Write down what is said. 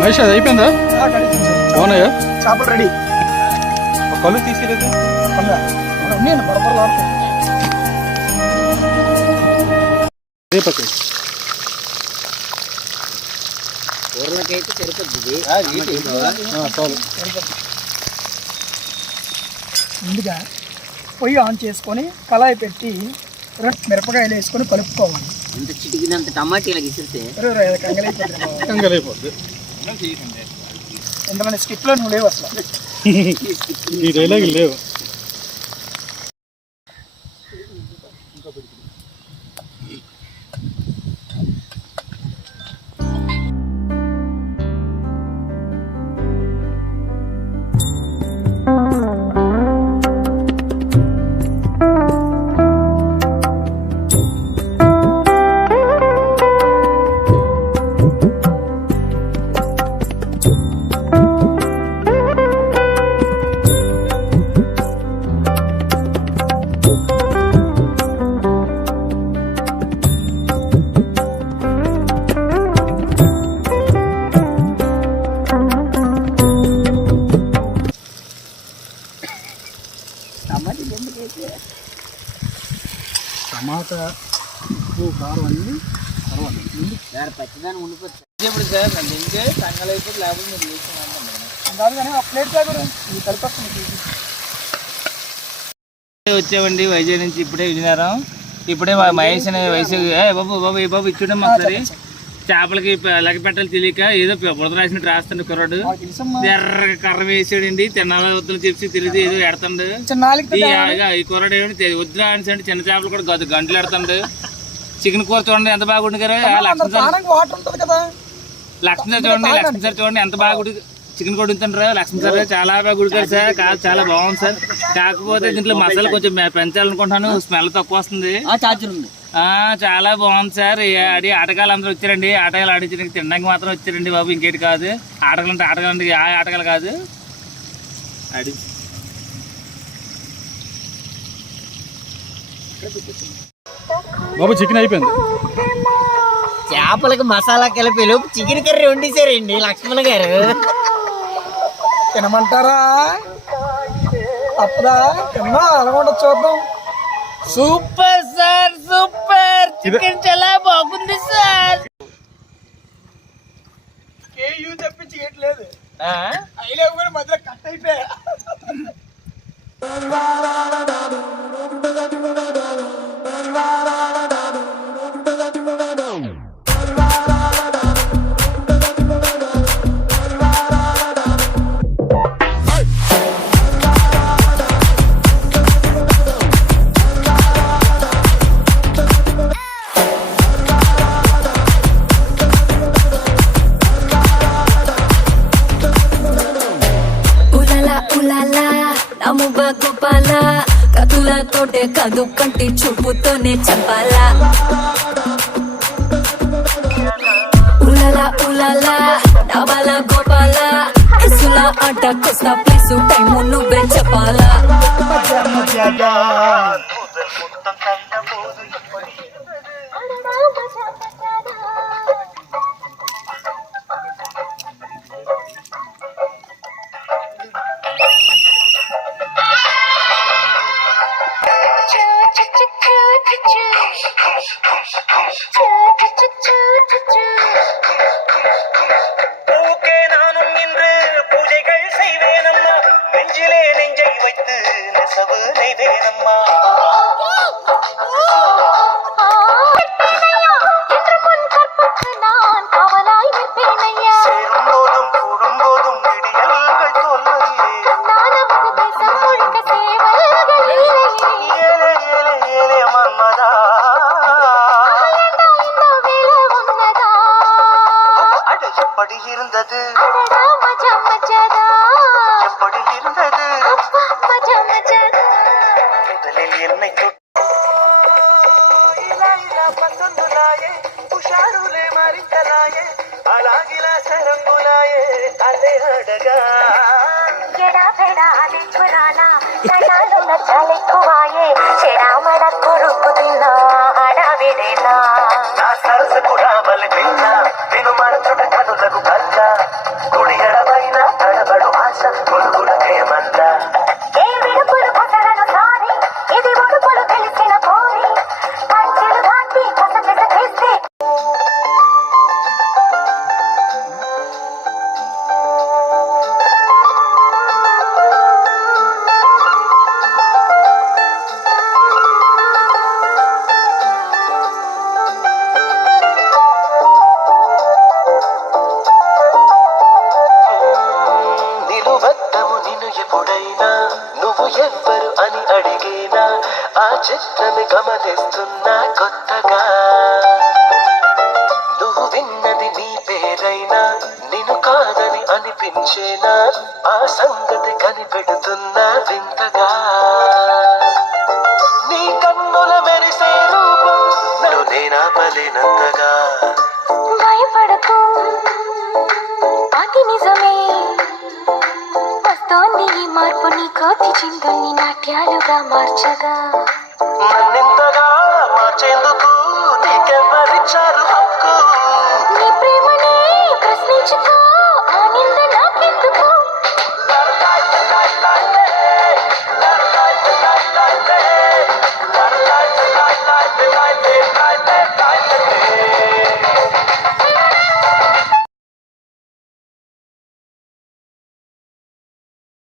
మహేష్ అది అయిపోయిందా? అవునాయా? చేపలు రెడీ. కళ్ళు తీసేది ముందుగా పొయ్యి ఆన్ చేసుకొని కళాయి పెట్టి మిరపకాయలు వేసుకొని కలుపుకోవాలి. ఇంత చిటికినంత టమాటీలు ఇసిరితే కంగలైపోద్ది. ఎందుకంటే స్కిప్లో నువ్వు లేవు అసలు. ఈ డైలాగ్ లేవు. టమాటా ఉప్పు కారం అన్నీ పర్వాలేదు. పచ్చిదాన్ని ఉండిపోతుంది. ఇప్పుడు సార్ నన్ను తింటే సంగలైపోతే లేకపోతే మీరు కాదు కానీ ఆ ప్లేట్ దగ్గర ఇది కలిపి వచ్చామండి వైజాగ్ నుంచి. ఇప్పుడే విజయనగరం. ఇప్పుడే మా మహేష్ అనే వయసు బాబు బాబు ఇచ్చుడమ్మా ఒకసారి. చేపలకి లెక్క పెట్టాలి తెలియక ఏదో బురద రాసినట్టు రాస్తుండే కుర్రాడు. ఎర్రగా కర్ర వేసాడండి. తిన్నాల వద్దులు చెప్పి తెలియదు ఏదో ఎడతాడు. ఈ కుర్రాడు ఏమి వద్దులు ఆడిసండి. చిన్న చేపలు కూడా గంటలు ఎడతాడు. చికెన్ కూర చూడండి ఎంత బాగా ఉడికారు. లక్ష్మణ్ సార్ చూడండి ఎంత బాగా చికెన్ కూడా ఉడుతుంటారు. లక్ష్మణ్ సార్ చాలా బాగా ఉడికారు సార్. చాలా బాగుంది సార్. కాకపోతే దీంట్లో మసాలా కొంచెం పెంచాలనుకుంటున్నాను. స్మెల్ తక్కువ వస్తుంది. చాలా బాగుంది సార్. ఆటగాళ్ళు అందరూ వచ్చారండి. ఆటగాళ్ళు ఆడించడానికి తినడానికి మాత్రం వచ్చారండి బాబు, ఇంకేటి కాదు. ఆటగాళ్ళు అంటే ఆటగాళ్ళు కాదు. బాబు చికెన్ అయిపోయింది. చేపలకు మసాలా కలిపి చికెన్ కర్రీ వండేసారండి లక్ష్మణ్ గారు. తినమంటారా? తప్పదా? తిన్నా అలాగ చూద్దాం. Super sir, super. చికెన్ చాలా బాగుంది సార్. కేయూ తప్పి చేయట్లేదు. అయినా కూడా మధ్యలో కట్ అయిపోయా. గోపాల కదులతోటే కదు కంటి చూపుతోనే చెప్పాలా. ఉలలా ఉలలా డబల గోపాల ఎసులా మాటకొస్తా ప్లీజ్ టైము నువ్వే చెప్పాలా பூக்கே நானும் இன்று பூஜைகள் செய்வேனம்மா நெஞ்சிலே நெஞ்சை வைத்து நெசவு நெய்வேனம்மா சேரும்போதும் கூடும்போதும் இடியல்கள் தோல்லையே ஏலே ஏலே ஏலே மன்மதா அட எப்படி இருந்தது எப்படி இருந்தது முதலில் என்னை పసందులాయే హుషారులే మరింతలాయే అలాగిలా సరంగులాయే అదే అడగా నా సరసు కూడా మలిపిల్ల నేను మనచుట కనులకు కల్ల కుడి ఎడమైన తడబడు ఆశ కొలుగులకేమల్లా ఎప్పుడైనా నువ్వు ఎవ్వరు అని అడిగేనా ఆ చిత్రమే గమనిస్తున్నా కొత్తగా నువ్వు విన్నది నీ పేరైనా నిన్ను కాదని అనిపించేనా ఆ సంగతి కనిపెడుతున్నా వింతగా నీ కన్నుల మెరిసే రూపం నన్ను నేనాపలేనంతగా భయపడకు అది నిజమే వస్తోంది ఈ మార్పు నీ కోతి చింతల్ని నాట్యాలుగా మార్చగా నన్నింతగా మార్చేందుకు